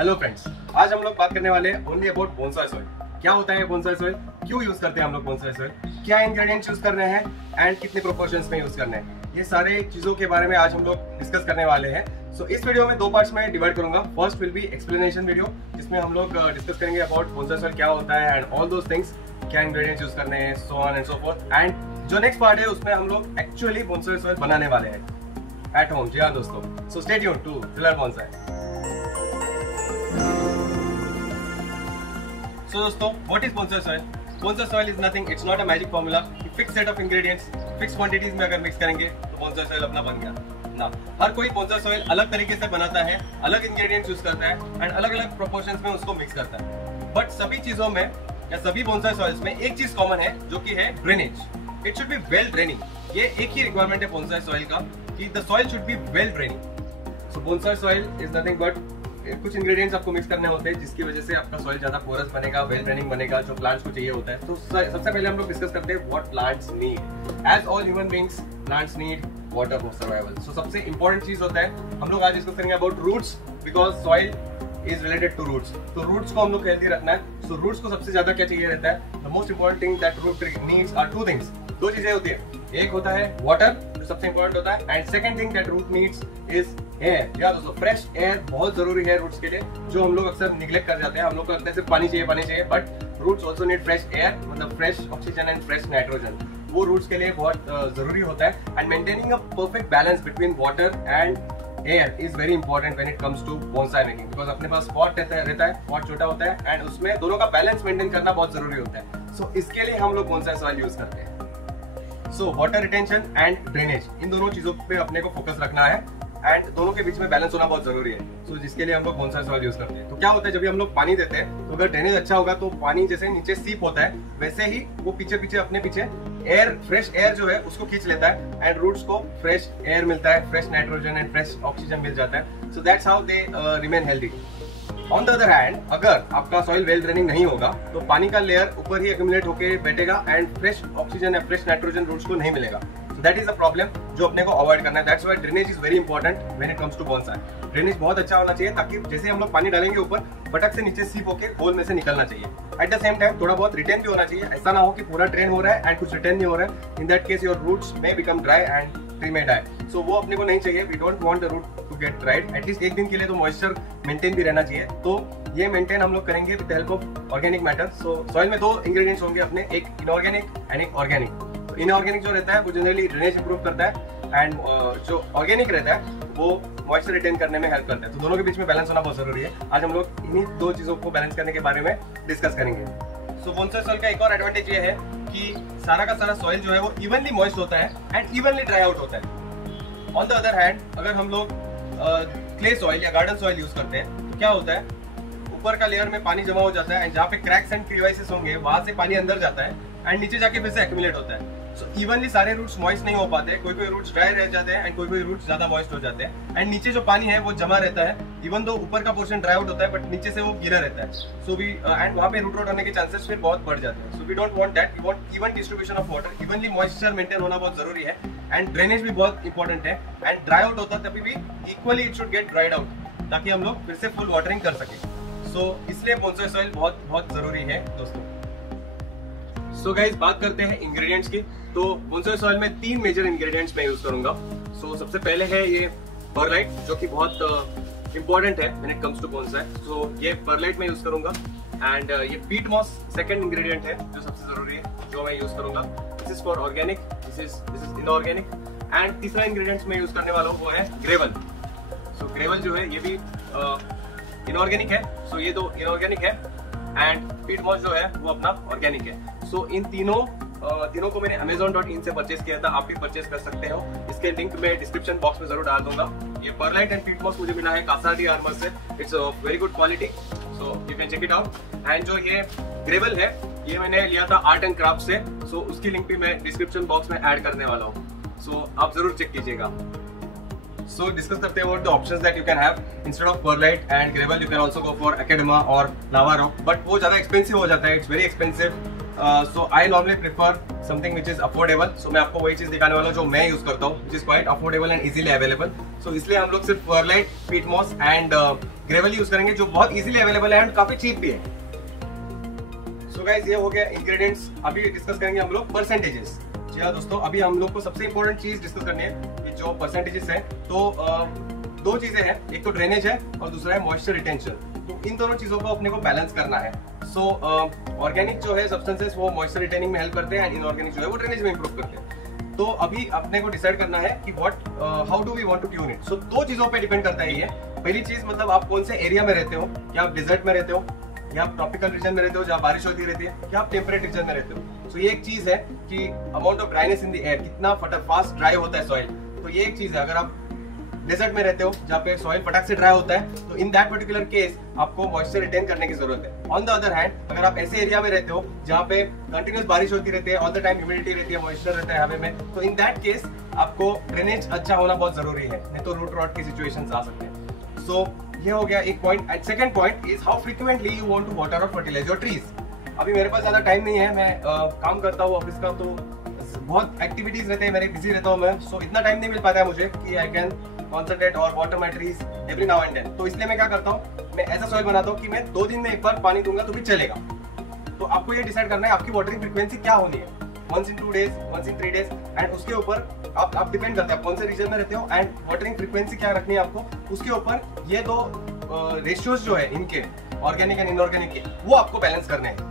Hello friends, आज हम लोग बात करने वाले हैं ओनली अबाउट बोनसाई सॉइल। क्या होता है बोनसाई सॉइल, क्यों यूज करते हैं हम लोग बोनसाई सॉइल, क्या इंग्रेडिएंट्स यूज करने हैं एंड कितने प्रोपोर्शंस में यूज करने हैं, ये सारे चीजों के बारे में आज हम लोग डिस्कस करने वाले हैं। सो इस वीडियो में दो पार्ट्स में डिवाइड करूंगा। First will be explanation video, जिसमें हम लोग डिस्कस करेंगे अबाउट बोनसाई सॉइल क्या होता है एंड ऑल दोस थिंग्स, क्या इंग्रेडिएंट्स यूज करने हैं, so on and so fourth. And जो नेक्स्ट पार्ट है उसमें हम लोग एक्चुअली बोनसाई सॉइल बनाने वाले हैं एट होम। जी हाँ दोस्तों, so stay tuned to Driller Bonsai. So दोस्तों, what is bonsai soil? Bonsai soil is nothing. It's not a magic formula. Fixed set of ingredients, fixed quantities में अगर mix करेंगे तो bonsai soil अपना बन गया ना। हर कोई bonsai soil अलग तरीके से बनाता है, अलग ingredients यूज करता है एंड अलग अलग proportions में उसको मिक्स करता है। बट सभी चीजों में या सभी bonsai soils में एक चीज कॉमन है, जो कि है drainage. It should be well draining. ये एक ही रिक्वायरमेंट है bonsai soil का कि the soil should be well draining. So bonsai soil is nothing but कुछ इंग्रेडिएंट्स आपको मिक्स करने होते हैं, जिसकी वजह से आपका सॉइल ज्यादा पोरस बनेगा, वेल ड्रेनिंग बनेगा, जो प्लांट्स को चाहिए होता है। तो सबसे पहले हम लोग डिस्कस करते हैं what plants need. As all human beings, plants need water for survival. So सबसे इंपॉर्टेंट चीज होता है, हम लोग आज डिस्कस करेंगे about roots, because soil is related to roots. तो रूट्स को हम लोग हेल्दी रखना है। सो रूट्स को सबसे ज्यादा क्या चाहिए रहता है, the most important thing that root needs are two things. दो चीजें होती है, एक होता है वाटर, जो सबसे इंपॉर्टेंट होता है, and second thing that root needs is air. या दोस्तों, फ्रेश एयर बहुत जरूरी है रूट्स के लिए, जो हम लोग अक्सर निग्लेक्ट कर जाते हैं। हम लोग को लगता है सिर्फ पानी चाहिए, but roots also need fresh air, मतलब fresh oxygen and fresh nitrogen. वो रूट्स के लिए बहुत जरूरी होता है। And maintaining a perfect balance between water and air is very important when it comes to bonsai making, because अपने पास पॉट रहता है, पॉट छोटा होता है एंड उसमें दोनों का बैलेंस मेंटेन करना बहुत जरूरी होता है। सो इसके लिए हम लोग बोनसाई सॉइल यूज करते हैं। So water retention and drainage, इन दोनों चीजों पे अपने को फोकस रखना है एंड दोनों के बीच में बैलेंस होना बहुत जरूरी है। सो जिसके लिए हम लोग बोनसाई सॉइल यूज करते हैं। तो क्या होता है, जब भी हम लोग पानी देते हैं तो अगर ड्रेनेज अच्छा होगा तो पानी जैसे नीचे सीप होता है, वैसे ही वो पीछे अपने पीछे एयर, फ्रेश एयर जो है उसको खींच लेता है एंड रूट्स को फ्रेश एयर मिलता है, fresh nitrogen and fresh oxygen मिल जाता है। So that's how they remain healthy. On the other hand, अगर आपका सॉइल वेल ड्रेनिंग नहीं होगा तो पानी का लेयर ऊपर ही एक्यूमुलेट होकर बैठेगा एंड फ्रेश ऑक्सीजन या फ्रेश नाइट्रोजन रूट्स को नहीं मिलेगा। दैट इज अ प्रॉब्लम जो अपने को अवॉइड करना है। That's why drainage is very important when it comes to bonsai. Drainage बहुत अच्छा होना चाहिए, ताकि जैसे हम लोग पानी डालेंगे ऊपर, फटक से नीचे सीप होके होल में से निकलना चाहिए। एट द सेम टाइम थोड़ा बहुत रिटेन भी होना चाहिए। ऐसा ना हो कि पूरा ड्रेन हो रहा है एंड कुछ रिटेन नहीं हो रहा है। In that case your roots may become dry and tree may die. So वो अपने को नहीं चाहिए। We don't want the root to get dried. At least एक दिन के लिए तो मॉइस्चर मेंटेन भी रहना चाहिए। तो ये मेंटेन हम लोग करेंगे with the help of organic matter. So soil में दो इंग्रेडिएंट्स होंगे अपने, एक इनऑर्गेनिक एंड एक ऑर्गेनिक। इनऑर्गेनिक जो रहता है वो जनरली ड्रेनेज इंप्रूव करता है एंड जो ऑर्गेनिक रहता है वो मॉइस्चर रिटेन करने में हेल्प करता है। तो दोनों के बीच में बैलेंस होना बहुत जरूरी है। आज हम लोग इन्हीं दो चीजों को बैलेंस करने के बारे में डिस्कस करेंगे। सो बोनसाई सॉइल का एक और एडवांटेज ये है कि सारा का सारा सॉइल जो है वो इवनली मॉइस्ट होता है एंड इवनली ड्राई आउट होता है। ऑन द अदर हैंड, अगर हम लोग क्ले सॉइल या गार्डन सॉइल यूज करते हैं तो क्या होता है, ऊपर का लेयर में पानी जमा हो जाता है एंड जहाँ पे क्रैक्स एंड क्रीवाइसेस होंगे वहां से पानी अंदर जाता है एंड नीचे जाके फिर से एक्यूमुलेट होता है। सो इवनली सारे रूट्स मॉइस्ट नहीं हो पाते, कोई रूट्स ड्राई रह जाते हैं एंड कोई रूट्स ज्यादा मॉइस्ट हो जाते हैं एंड नीचे जो पानी है वो जमा रहता है। इवन दो ऊपर का पोर्शन ड्राई आउट होता है, बट नीचे से वो गीला रहता है। सो वी एंड वहाँ पे रूट आउट होने के चांसेस फिर बहुत बढ़ जाते हैं। So we don't want that. We want even distribution of water. Evenly moisture maintain होना बहुत जरूरी है एंड ड्रेनेज भी बहुत इंपॉर्टेंट है। एंड ड्राई आउट होता है तभी भी equally it should get dried out, ताकि हम लोग फिर से फुल वाटरिंग कर सके। सो इसलिए बोनसाई सॉइल बहुत बहुत जरूरी है दोस्तों। सो गाइस, बात करते हैं इंग्रेडिएंट्स की। तो बोनसाई सॉइल में 3 मेजर इंग्रेडिएंट्स मैं यूज करूंगा। सो सबसे पहले है ये परलाइट, जो कि बहुत इंपॉर्टेंट है when it comes to bonsai. So ये परलाइट मैं यूज करूंगा एंड ये पीट मॉस सेकंड इंग्रेडिएंट है जो सबसे जरूरी है, जो मैं यूज करूंगा। This is for organic, this is inorganic. And तीसरा इंग्रेडिएंट्स मैं यूज करने वाला हूँ वो है ग्रेवल। सो ग्रेवल जो है ये भी इनऑर्गेनिक है। सो ये दो इनऑर्गेनिक है एंड पीट मॉस जो है वो अपना ऑर्गेनिक है। सो इन तीनों को मैंने Amazon.in से परचेज किया था। आप भी परचेज कर सकते हो, इसके लिंक मैं डिस्क्रिप्शन बॉक्स में जरूर डाल दूंगा। ये परलाइट एंड पीट मॉस मुझे मिला है कासा डी आर्मर से। It's very good quality, so you can check it out. And जो ये ग्रेवल है ये मैंने लिया था आर्ट एंड क्राफ्ट से। सो उसकी लिंक भी मैं डिस्क्रिप्शन बॉक्स में ऐड करने वाला हूँ। सो आप जरूर चेक कीजिएगा। So discuss करते हैं about the options that you can have instead of perlite and gravel. You can also go for Akadema or lava rock, but वो ज़्यादा expensive हो जाता है. It's very expensive. So I normally prefer something which is affordable. So मैं आपको वही चीज दिखाने वाला हूँ जो मैं यूज करता हूँ, which is quite affordable and easily available. So इसलिए हम लोग सिर्फ perlite, peat moss and gravel use करेंगे जो बहुत इजीली अवेलेबल है एंड काफी चीप भी है। सो गाइस ये हो गया इंग्रेडिएंट्स। अभी डिस्कस करेंगे हम लोग परसेंटेजेस। जी हाँ दोस्तों, अभी हम लोग को सबसे इंपॉर्टेंट चीज डिस्कस करनी है कि जो परसेंटेजेस है, तो दो चीजें हैं, एक तो ड्रेनेज है और दूसरा है मॉइस्चर रिटेंशन। तो इन दोनों चीजों को अपने को बैलेंस करना है। सो ऑर्गेनिक जो है सब्सटेंसेस वो मॉइस्चर रिटेनिंग में हेल्प करते हैं एंड इनऑर्गेनिक जो है वो ड्रेनेज में इंप्रूव करते हैं। तो अभी अपने को डिसाइड करना है कि how do we want to tune it. So दो चीजों पे डिपेंड करता है ये। पहली चीज मतलब आप कौन से एरिया में रहते हो, क्या आप डिजर्ट में रहते हो या आप ट्रॉपिकल रीजन में रहते हो जहाँ बारिश होती रहती है, क्या आप टेम्परेट रीजन में रहते हो। सो ये एक चीज है कि amount of dryness in the air, कितना फास्ट ड्राई होता है सॉइल। तो ये एक चीज है। अगर आप डेजर्ट में रहते हो जहाँ पे सॉइल फटाक से ड्राई होता है, तो इन दैट पर्टिकुलर केस आपको मॉइस्चर रिटेन करने की जरूरत है। ऑन द अदर हैंड, अगर आप ऐसे एरिया में रहते हो जहाँ पे कंटिन्यूस बारिश होती रहती है, ऑल द टाइम ह्यूमिडिटी रहती है, मॉइस्चर रहता है हवा में, तो इन दैट केस आपको ड्रेनेज अच्छा होना बहुत जरूरी है, नहीं तो रूट रॉट की सिचुएशंस आ सकते हैं। सो ये हो गया एक point. And second point is how frequently you want to water और फर्टिलाइज योर ट्रीज। अभी मेरे पास ज्यादा टाइम नहीं है, मैं काम करता हूँ ऑफिस का, तो बहुत एक्टिविटीज रहते हैं मेरे, बिजी रहता हूँ मैं। सो इतना टाइम नहीं मिल पाता है मुझे कि आई कैन कॉन्सेंट्रेट और water my trees every now and then. तो इसलिए मैं क्या करता हूँ, मैं ऐसा सॉइल बनाता हूँ कि मैं 2 दिन में एक बार पानी दूंगा तो भी चलेगा। तो आपको ये डिसाइड करना है आपकी वाटरिंग फ्रीक्वेंसी क्या होनी है, once in 2 days, once in 3 days, and उसके ऊपर आप डिपेंड करते हैं कौन से रीजन में रहते हो एंड वाटरिंग फ्रीक्वेंसी क्या रखनी है आपको। उसके ऊपर ये दो रेशियोज जो है इनके, ऑर्गेनिक एंड इनऑर्गेनिक के, वो आपको बैलेंस करने हैं।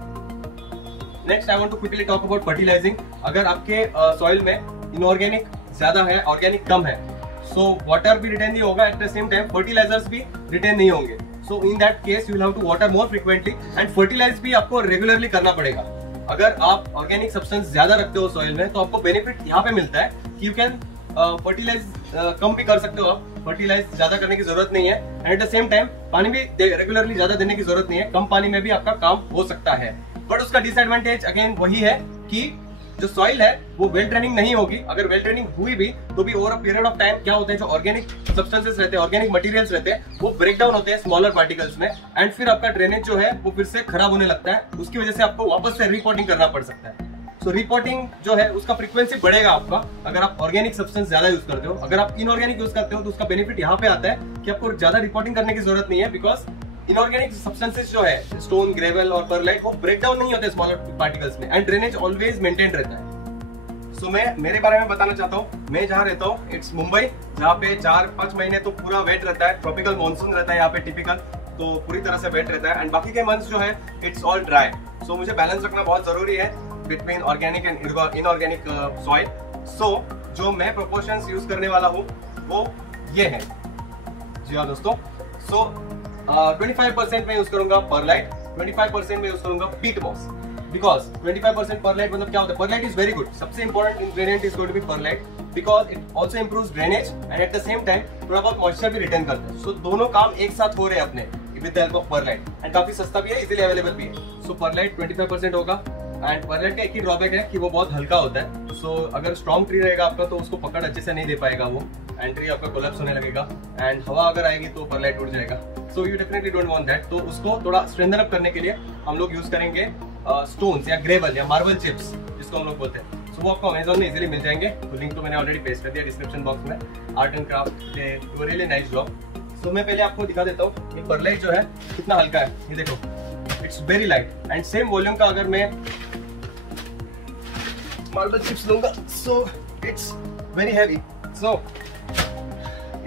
Next I want to quickly talk about fertilising. अगर आपके सॉइल में इनऑर्गेनिक ज्यादा है, ऑर्गेनिक कम है, सो वाटर भी रिटेन नहीं होगा, at the same time fertilizers भी रिटेन नहीं होंगे। So in that case you will have to water more frequently and fertilize भी आपको रेगुलरली करना पड़ेगा। अगर आप ऑर्गेनिक सब्सटेंस ज्यादा रखते हो सॉइल में, तो आपको बेनिफिट यहाँ पे मिलता है कि यू कैन फर्टिलाइज कम भी कर सकते हो आप, फर्टिलाइज ज्यादा करने की जरूरत नहीं है, and at the same time पानी भी रेगुलरली ज्यादा देने की जरूरत नहीं है, कम पानी में भी आपका काम हो सकता है। बट उसका डिसएडवांटेज अगेन वही है कि जो सॉइल है वो वेल ट्रेनिंग नहीं होगी। अगर वेल ट्रेनिंग हुई भी तो भी over a period of time क्या होता है, जो ऑर्गेनिक सब्सटेंसेस रहते हैं, ऑर्गेनिक मटेरियल्स रहते हैं, वो ब्रेक डाउन होते हैं स्मॉलर पार्टिकल्स में, एंड फिर आपका ड्रेनेज जो है वो फिर से खराब होने लगता है। उसकी वजह से आपको वापस से रिपोर्टिंग करना पड़ सकता है। सो रिपोर्टिंग जो है उसका फ्रीक्वेंसी बढ़ेगा आपका अगर आप ऑर्गेनिक सब्सटेंस ज्यादा यूज करते हो। अगर आप इनऑर्गेनिक यूज करते हो तो उसका बेनिफिट यहाँ पे आता है कि आपको ज्यादा रिपोर्टिंग करने की जरूरत नहीं है, बिकॉज इनऑर्गेनिक सब्सटेंसेस जो है स्टोन, ग्रेवल और परलाइट, वो ब्रेक डाउन नहीं होते स्मॉलर पार्टिकल्स में, एंड ड्रेनेज ऑलवेज मेंटेन रहता है। सो मैं मेरे बारे में बताना चाहता हूँ, मैं जहाँ रहता हूँ इट्स मुंबई, जहाँ पे 4-5 महीने तो पूरा वेट रहता है, ट्रॉपिकल मॉनसून रहता है यहाँ पे टिपिकल, तो पूरी तरह से वेट रहता है, एंड बाकी के मंथ्स जो है इट्स ऑल ड्राई। सो मुझे बैलेंस रखना बहुत जरूरी है between organic and inorganic soil. So जो मैं प्रोपोर्शंस यूज करने वाला हूँ वो ये है। जी हाँ दोस्तों, सो 25% में यूज करूंगा परलाइट, 25% में यूज करूंगा पीट मॉस, बिकॉज 25% परलाइट मतलब क्या होता है, परलाइट इज वेरी गुड, सबसे important ingredient is going to be perlite, because it also improves drainage and at the same time थोड़ा बहुत मॉइस्चर भी रिटेन करता है। सो दोनों काम एक साथ हो रहे हैं अपने with the help of perlite, and काफी सस्ता भी है, इजीली अवेलेबल भी है। सो परलाइट 25% होगा, एंड परलाइट का एक ही ड्रॉबैक है कि वो बहुत हल्का होता है। सो अगर स्ट्रॉन्ग ट्री रहेगा आपका तो उसको पकड़ अच्छे से नहीं दे पाएगा वो, एंड ट्री आपका कोलैप्स होने लगेगा, एंड हवा अगर आएगी तो परलाइट उड़ जाएगा। So you definitely don't want that. तो उसको थोड़ा स्ट्रेंथन अप करने के लिए हम लोग यूज करेंगे स्टोन्स या ग्रेवल या मार्बल चिप्स, जिसको हम लोग बोलते हैं। सो वो आपको अमेजोन में इजीली मिल जाएंगे, तो लिंक तो मैंने ऑलरेडी पेस्ट कर दिया डिस्क्रिप्शन बॉक्स में। आर्ट एंड क्राफ्ट के रियली नाइस जॉब। सो मैं पहले आपको दिखा देता हूँ ये परलाइट जो है कितना हल्का है, ये देखो it's very light, and same volume का अगर मैं मार्बल चिप्स लूंगा सो इट्स वेरी हैवी। सो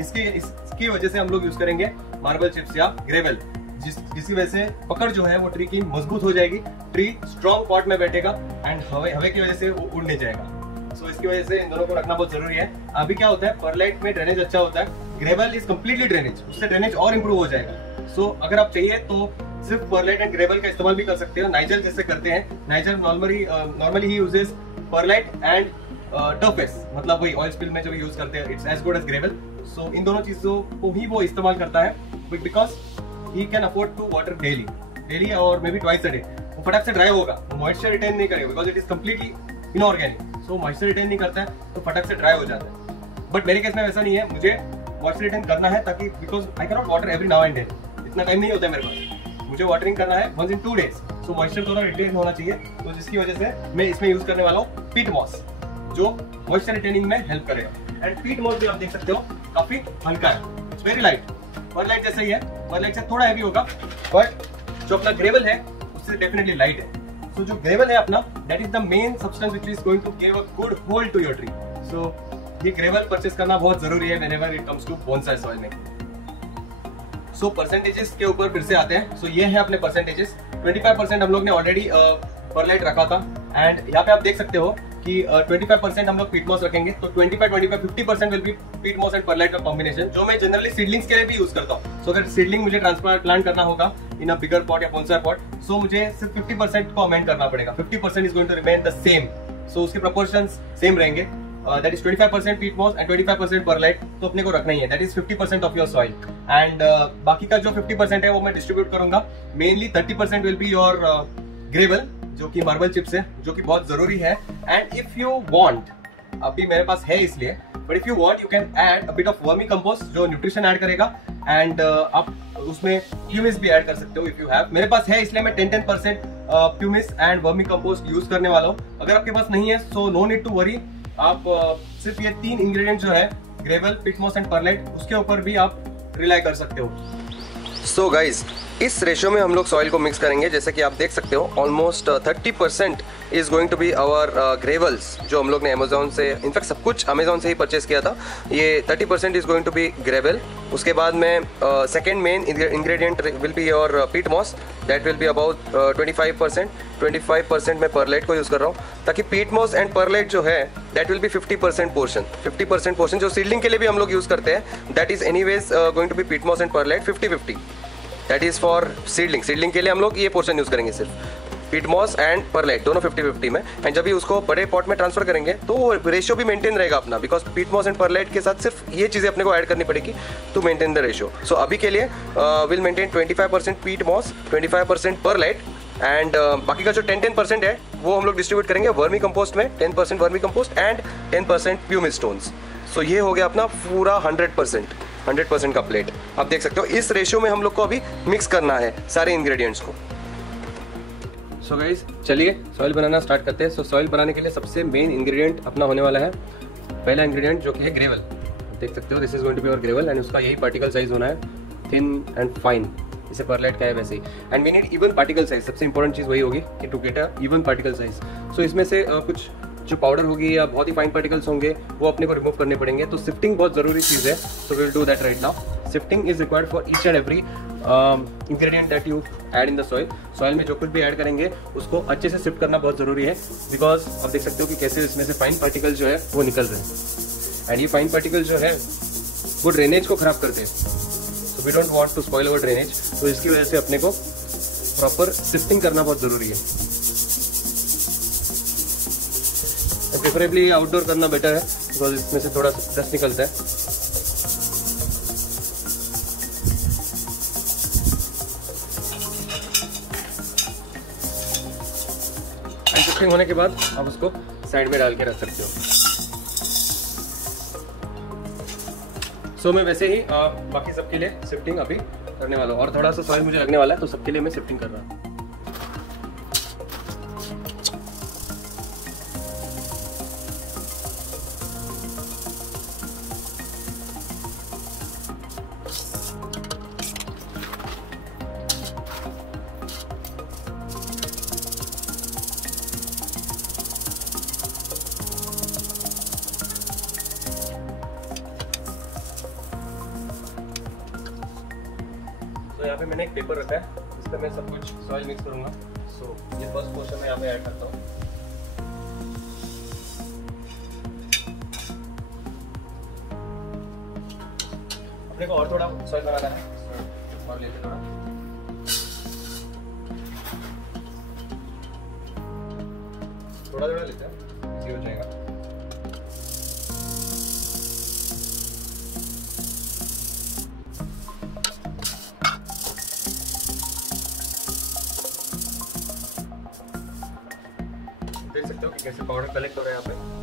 इसकी वजह से हम लोग यूज करेंगे मार्बल चिप्स या ग्रेवल, जिसकी वजह से पकड़ जो है वो ट्री की मजबूत हो जाएगी, ट्री स्ट्रॉन्ग पॉट में बैठेगा, एंड हवा की वजह से वो उड़ नहीं जाएगा। सो इसकी वजह से इन दोनों को रखना बहुत जरूरी है। अभी क्या होता है, परलाइट में ड्रेनेज अच्छा होता है, ग्रेवल इज कम्प्लीटली ड्रेनेज, उससे ड्रेनेज और इंप्रूव हो जाएगा। सो अगर आप चाहिए तो सिर्फ परलाइट एंड ग्रेवल का इस्तेमाल भी कर सकते हो, नाइजर जैसे करते हैं। नाइजर normally he uses perlite and Turface, मतलब वही ऑयल स्पिल में जो यूज करते हैं, it's as good as gravel. So इन दोनों चीजों को ही वो इस्तेमाल करता है, because he can afford to water daily और maybe twice a day. वो फटाक से ड्राई होगा, मॉइस्चर रिटेन नहीं करेगा, because it is completely inorganic. So moisture retain नहीं करता है तो फटाक से ड्राई हो जाता है। बट मेरे केस में वैसा नहीं है, मुझे मॉइस्चर रिटेन करना है, ताकि because I can not water every now and then, इतना टाइम नहीं होता है मेरे पास, मुझे वाटरिंग करना है once in 2 days। So moisture थोड़ा रिटेन होना चाहिए, तो जिसकी वजह से मैं इसमें यूज करने वाला हूँ पीट मॉस, जो मॉइस्चर रिटेनिंग में हेल्प करेगा। एंड पीट मॉस भी आप देख सकते हो काफी हल्का है, इट्स वेरी लाइट, परलाइट जैसा ही है, परलाइट से थोड़ा हैवी होगा, बट जो अपना ग्रेवल है उससे डेफिनेटली लाइट है। सो जो ग्रेवल है अपना, that is the main substance which is going to give a good hold to your tree. So ये ग्रेवल परचेस करना बहुत जरूरी है whenever it comes to bonsai soil में। सो परसेंटेजेस के ऊपर फिर से आते हैं। सो ये है अपने परसेंटेजेस। 25% हम लोग ने ऑलरेडी परलाइट रखा था, एंड यहाँ पे आप देख सकते हो कि 25% हम लोग पीट मॉस रखेंगे, तो 50% will be peat moss and perlite का कॉम्बिनेशन, जो मैं जनरली सीडलिंग्स के लिए भी यूज करता हूँ। सो अगर सीडलिंग मुझे ट्रांसप्लांट करना होगा इन अ बिगर पॉट या बोनसाई पॉट, सो मुझे सिर्फ 50% को अमेंड करना पड़ेगा। 50% is going to remain the same, so उसके प्रोपोर्शंस सेम रहेंगे। That is 25% peat moss and 25% pearlite, तो अपने को रखना ही है। That is 50% of your soil, and बाकी का जो 50% है वो मैं डिस्ट्रीब्यूट करूंगा। Mainly 30% will be your gravel, जो कि मार्बल चिप्स है, जो कि बहुत जरूरी है। एंड इफ यू वांट, अभी मेरे पास है इसलिए, but if you want you can add a bit of vermi compost, जो न्यूट्रिशन ऐड करेगा, एंड आप उसमें ह्यूमिस भी ऐड कर सकते हो इफ यू हैव। मेरे पास है इसलिए मैं 10% humus and vermicompost use करने वाला हूँ। अगर आपके पास नहीं है so no need to worry, आप सिर्फ ये 3 इंग्रेडिएंट जो है, ग्रेवल, पीट मॉस एंड परलाइट, उसके ऊपर भी आप रिलाई कर सकते हो। सो गाइज, इस रेशियो में हम लोग सॉइल को मिक्स करेंगे। जैसे कि आप देख सकते हो almost 30% is going to be our gravels, जो हम लोग ने अमेजोन से, इनफैक्ट सब कुछ अमेजोन से ही परचेज किया था। ये 30% is going to be gravel. उसके बाद में second main ingredient will be your peat moss, that will be about 25% मैं परलाइट को यूज़ कर रहा हूँ, ताकि पीट मॉस एंड परलाइट जो है दैट विल बी 50% पोर्शन जो सीडलिंग के लिए भी हम लोग यूज़ करते हैं, that is anyways going to be peat moss and perlite 50-50। That is for seedling के लिए हम लोग ये पोर्शन यूज करेंगे, सिर्फ पीट मॉस एंड परलाइट दोनों 50-50 में। एंड जब भी उसको बड़े पॉट में ट्रांसफर करेंगे तो रेशियो भी मेंटेन रहेगा अपना, बिकॉज पीट मॉस एंड परलाइट के साथ सिर्फ ये चीज़ें अपने को ऐड करनी पड़ेगी टू मेंटेन द रेशियो। सो अभी के लिए will maintain 25% peat moss, 25% pearlite, and बाकी का जो 10% है वो हम लोग डिस्ट्रीब्यूट करेंगे वर्मी कंपोस्ट में, 10% vermicompost and 10% pumice stones. So ये हो गया अपना पूरा 100% का प्लेट। आप देख सकते हो इस रेशियो में हम लोग को अभी मिक्स करना है सारे इंग्रेडिएंट्स को। सो गाइस, चलिए सॉइल बनाना स्टार्ट करते हैं। सो सॉइल बनाने के लिए सबसे मेन इंग्रेडिएंट अपना होने वाला है, पहला इंग्रेडिएंट जो कि है ग्रेवल। देख सकते हो this is going to be our gravel, and उसका यही पार्टिकल साइज होना है, थिन एंड फाइन, जैसे परलाइट का है वैसे ही। And we need even particle size, सबसे इंपॉर्टेंट चीज़ वही होगी कि to get a even particle size. So इसमें से कुछ जो पाउडर होगी या बहुत ही फाइन पार्टिकल्स होंगे वो अपने को रिमूव करने पड़ेंगे, तो सिफ्टिंग बहुत ज़रूरी चीज़ है। So we will do that right now. Sifting is required for each and every ingredient that you add in the soil. Soil में जो कुछ भी ऐड करेंगे उसको अच्छे से सिफ्ट करना बहुत ज़रूरी है, बिकॉज आप देख सकते हो कि कैसे इसमें से फाइन पार्टिकल जो है वो निकल रहे हैं, एंड ये फाइन पार्टिकल जो है वो ड्रेनेज को खराब करते हैं। So we don't want to spoil our drainage, तो इसकी वजह से अपने को प्रॉपर सिफ्टिंग करना बहुत ज़रूरी है। प्रेफरेबली आउटडोर करना बेटर है, बिकॉज इसमें से थोड़ा डस्ट निकलता है। एंड सिफ्टिंग होने के बाद आप उसको साइड में डाल के रख सकते हो। सो मैं वैसे ही बाकी सबके लिए सिफ्टिंग अभी करने वाला हूँ, और थोड़ा सा सॉइल मुझे लगने वाला है, तो सबके लिए मैं सिफ्टिंग कर रहा हूँ। तो यहाँ पे मैंने एक पेपर रखा है, इस पर मैं सब कुछ सॉइल मिक्स करूँगा। सो ये फर्स्ट पोर्शन मैं यहाँ पे ऐड करता हूँ। अपने को और थोड़ा सॉइल बनाना है, और लेते थोड़ा लेते हैं, इजी हो जाएगा। देख सकते हो कि कैसे पाउडर कलेक्ट हो रहा है यहाँ पे।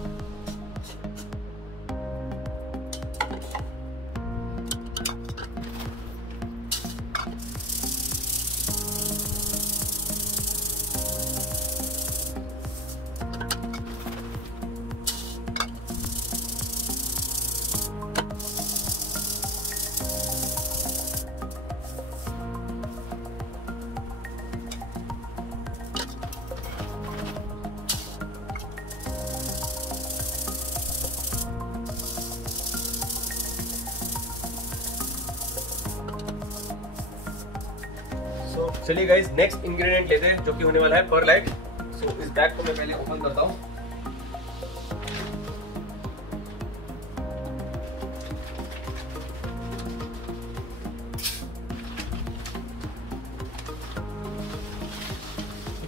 सो चलिए गाइस, नेक्स्ट इंग्रेडिएंट लेते हैं जो कि होने वाला है परलाइट। सो इस बैग को मैं पहले ओपन करता हूँ।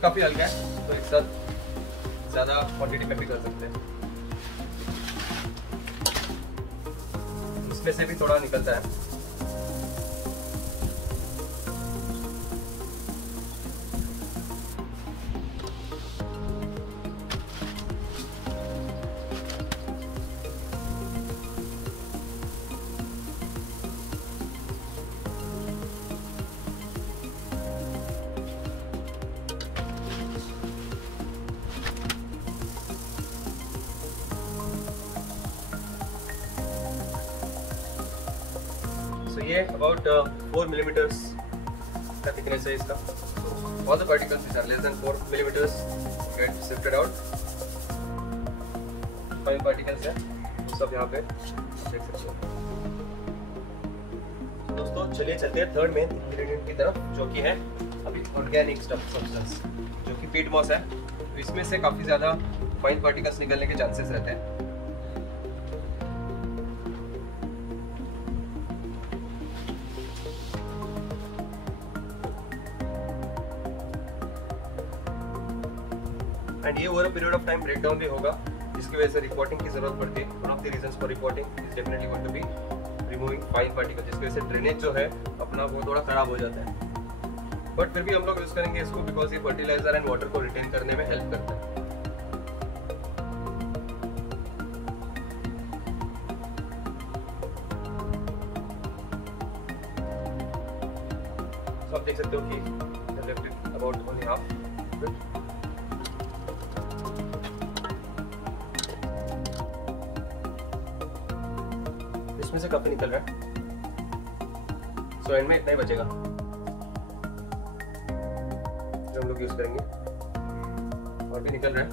काफी हल्का है तो एक साथ ज्यादा क्वांटिटी में भी कर सकते हैं। इसमें से भी थोड़ा निकलता है। So ये about 4 millimeters का thickness है इसका। So all the particles which are less than 4 millimeters get sifted out। 5 particles है सब यहाँ पे देख सकते हो। तो दोस्तों चलिए चलते हैं थर्ड मेन इंग्रेडिएंट की तरफ, जो कि है अभी ऑर्गेनिक सब्सटेंस, जो कि पीट मॉस है। तो इसमें से काफी ज्यादा फाइन पार्टिकल्स निकलने के चांसेस रहते हैं। एंड ये over a period of time break down भी होगा, जिसकी वजह से रिपोर्टिंग की जरूरत पड़ती है। One of the reasons for reporting is definitely going to be removing fine particle, जिसकी वजह से ड्रेनेज जो है अपना वो थोड़ा खराब हो जाता है। बट फिर भी हम लोग यूज करेंगे इसको, बिकॉज ये फर्टिलाइजर एंड वाटर को रिटेन करने में हेल्प करता है। तो आप देख सकते हो कि अबाउट ओनली हाफ। इसमें से काफी निकल रहा है। सो एंड में इतना ही बचेगा जो हम लोग यूज करेंगे, और भी निकल रहा है।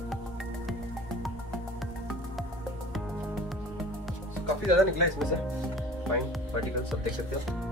so, काफी ज्यादा निकला है इसमें से फाइन पार्टिकल, सब देख सकते हो।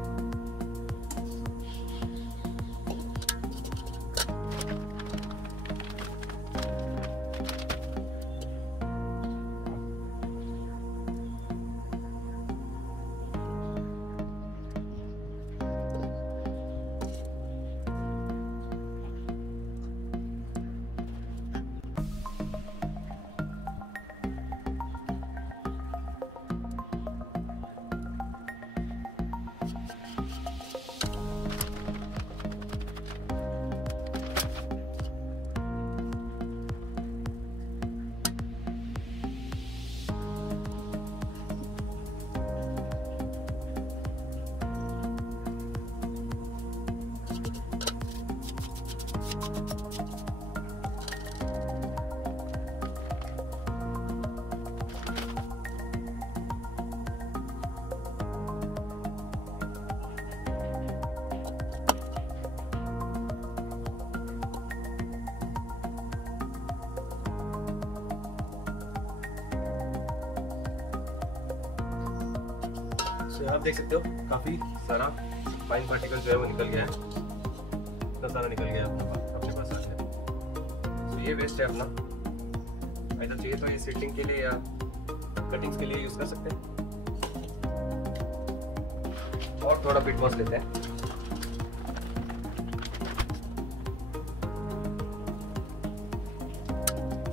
तो आप देख सकते हो काफी सारा फाइन पार्टिकल जो है वो निकल गया है। इतना सारा निकल गया है अपने पास आ गया। तो ये वेस्ट है अपना, ऐसा चाहिए तो ये सीटिंग के लिए या कटिंग्स के लिए यूज कर सकते हैं। और थोड़ा पीट मॉस लेते हैं।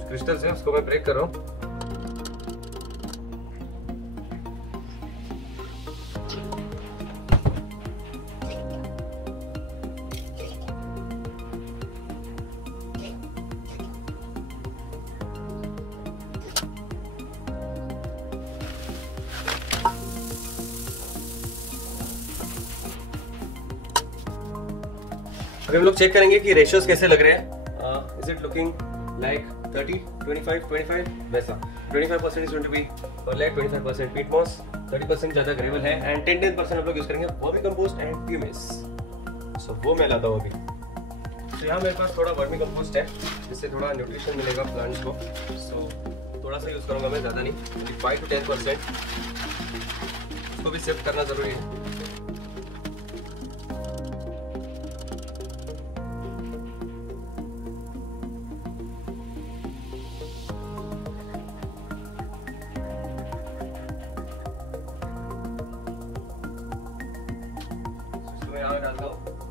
क्रिस्टल्स है उसको मैं ब्रेक कर रहा हूँ। अभी हम लोग चेक करेंगे कि रेशियोज कैसे लग रहे हैं। इज इट लुकिंग लाइक 30, 25, 25 वैसा। 25% is going to be perlite, 25% peat moss, 30% ज्यादा ग्रेवल है एंड 10% हम लोग यूज करेंगे वर्मी कंपोस्ट एंड प्यूमिस। सो वो मैं लाता हूँ अभी। तो यहाँ मेरे पास थोड़ा वर्मी कंपोस्ट है, जिससे थोड़ा न्यूट्रिशन मिलेगा प्लांट्स को। सो थोड़ा सा यूज करूंगा मैं, ज्यादा नहीं, 5 to 10%। इसको भी शिफ्ट करना जरूरी है। डालता हूँ।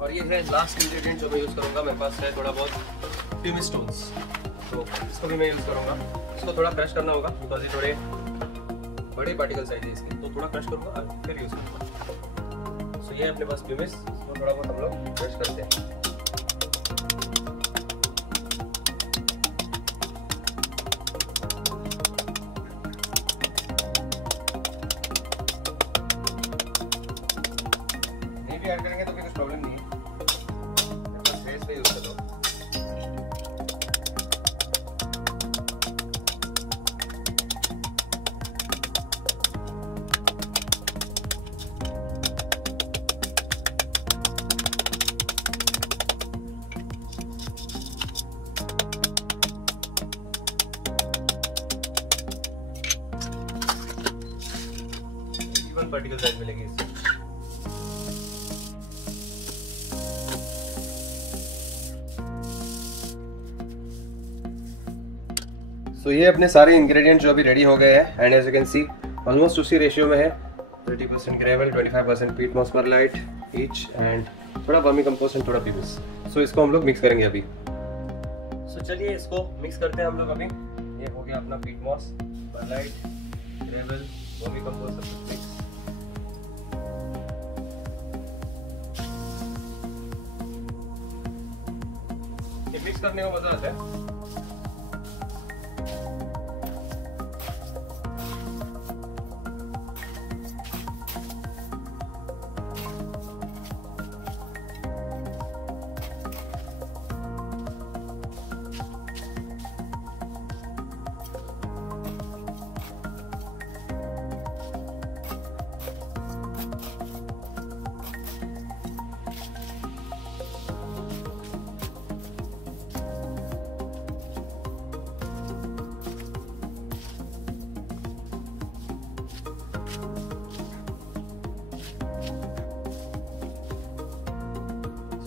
और ये है लास्ट इंग्रेडिएंट जो मैं यूज करूंगा। मेरे पास है थोड़ा बहुत प्यूमिस स्टोन्स, तो इसको भी मैं यूज करूंगा। इसको थोड़ा क्रश करना होगा बिकॉज ये थोड़े बड़े पार्टिकल साइज है इसके, तो थोड़ा क्रश करूंगा और फिर यूज करूंगा। सो ये अपने पास प्यूमिस, इसको थोड़ा बहुत हम लोग क्रश करते हैं। ऐड करेंगे तो फिर कुछ प्रॉब्लम नहीं है, बस फेस पे यूज कर लो। इवन पार्टिकल साइज मिलेगी इससे। तो ये अपने सारे इंग्रेडिएंट जो अभी रेडी हो गए हैं and as you can see almost उसी रेशियो में है। 30% gravel, 25% peat moss perlite each and थोड़ा वर्मी कंपोस्ट एंड थोड़ा प्यूमिस। सो इसको हम लोग मिक्स करेंगे अभी। सो चलिए इसको मिक्स करते हैं हम लोग अभी। ये हो गया अपना peat moss perlite, gravel, vermicompost सब कुछ मिक्स। ये मिक्स करने का मजा आता है।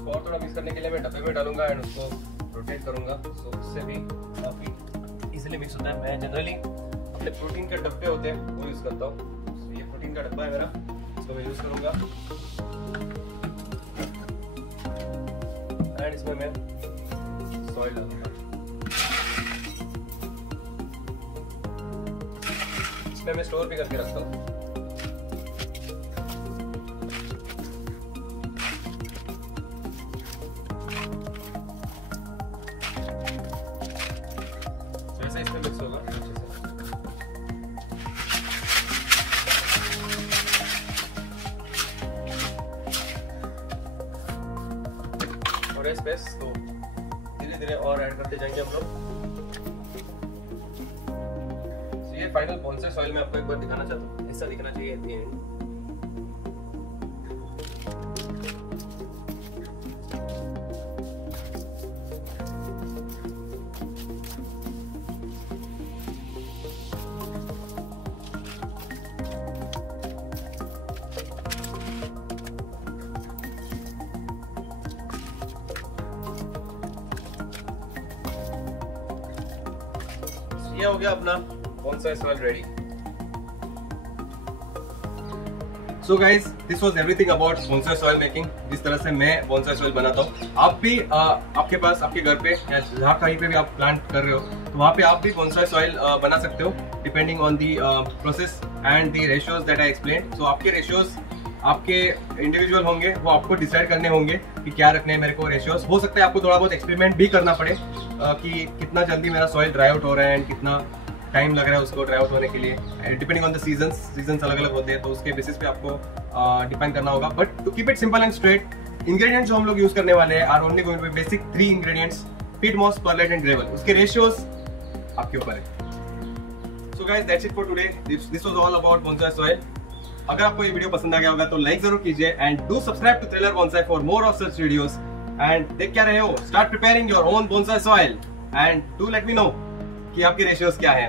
और थोड़ा मिक्स करने के लिए मैं डब्बे में डालूंगा एंड उसको रोटेट करूंगा, सो उससे भी काफी इजीली मिक्स होता है। मैं जनरली अपने प्रोटीन के डब्बे होते हैं वो यूज करता हूँ। ये प्रोटीन का डब्बा है मेरा, इसको मैं यूज करूंगा एंड इसमें मैं सॉइल डालूंगा। इसमें मैं स्टोर भी करके रखता हूँ। इसमें मिक्स होगा अच्छे से। और इस बेस तो धीरे धीरे और ऐड करते जाएंगे हम लोग। तो ये फाइनल बोनसाई सॉइल में आपको एक बार दिखाना चाहता हूँ, ऐसा दिखना चाहिए एट द एंड। ये हो गया अपना bonsai soil ready. So guys this was everything about bonsai soil making. जिस तरह से मैं बोनसाई सॉइल बनाता हूँ, आप भी आपके पास आपके घर पे या जहाँ कहीं पे भी आप प्लांट कर रहे हो तो वहाँ पे आप भी बोनसाई सॉइल बना सकते हो depending on the process and the ratios that I explain. So आपके रेशियोज आपके इंडिविजुअल होंगे, वो आपको डिसाइड करने होंगे कि क्या रखने हैं मेरे को रेशियोज। हो सकता है आपको थोड़ा बहुत एक्सपेरिमेंट भी करना पड़े कि कितना जल्दी मेरा सॉइल ड्राई आउट हो रहा है एंड कितना टाइम लग रहा है उसको ड्राई आउट होने के लिए। डिपेंडिंग ऑन द सीजन्स अलग अलग होते हैं, तो उसके बेसिस पे आपको डिपेंड करना होगा। But to keep it simple and straight, ingredients जो हम लोग यूज करने वाले हैं are only going to be basic 3 ingredients, peat moss, perlite and gravel. उसके रेशियोज आपके ऊपर है। So guys that's it for today. This was all about bonsai soil. अगर आपको ये वीडियो पसंद आ गया होगा तो लाइक जरूर कीजिए and do subscribe to Thriller Bonsai for more of such videos. And देख क्या रहे हो, start preparing your own bonsai soil and do let me know कि आपके रेशियोज क्या है।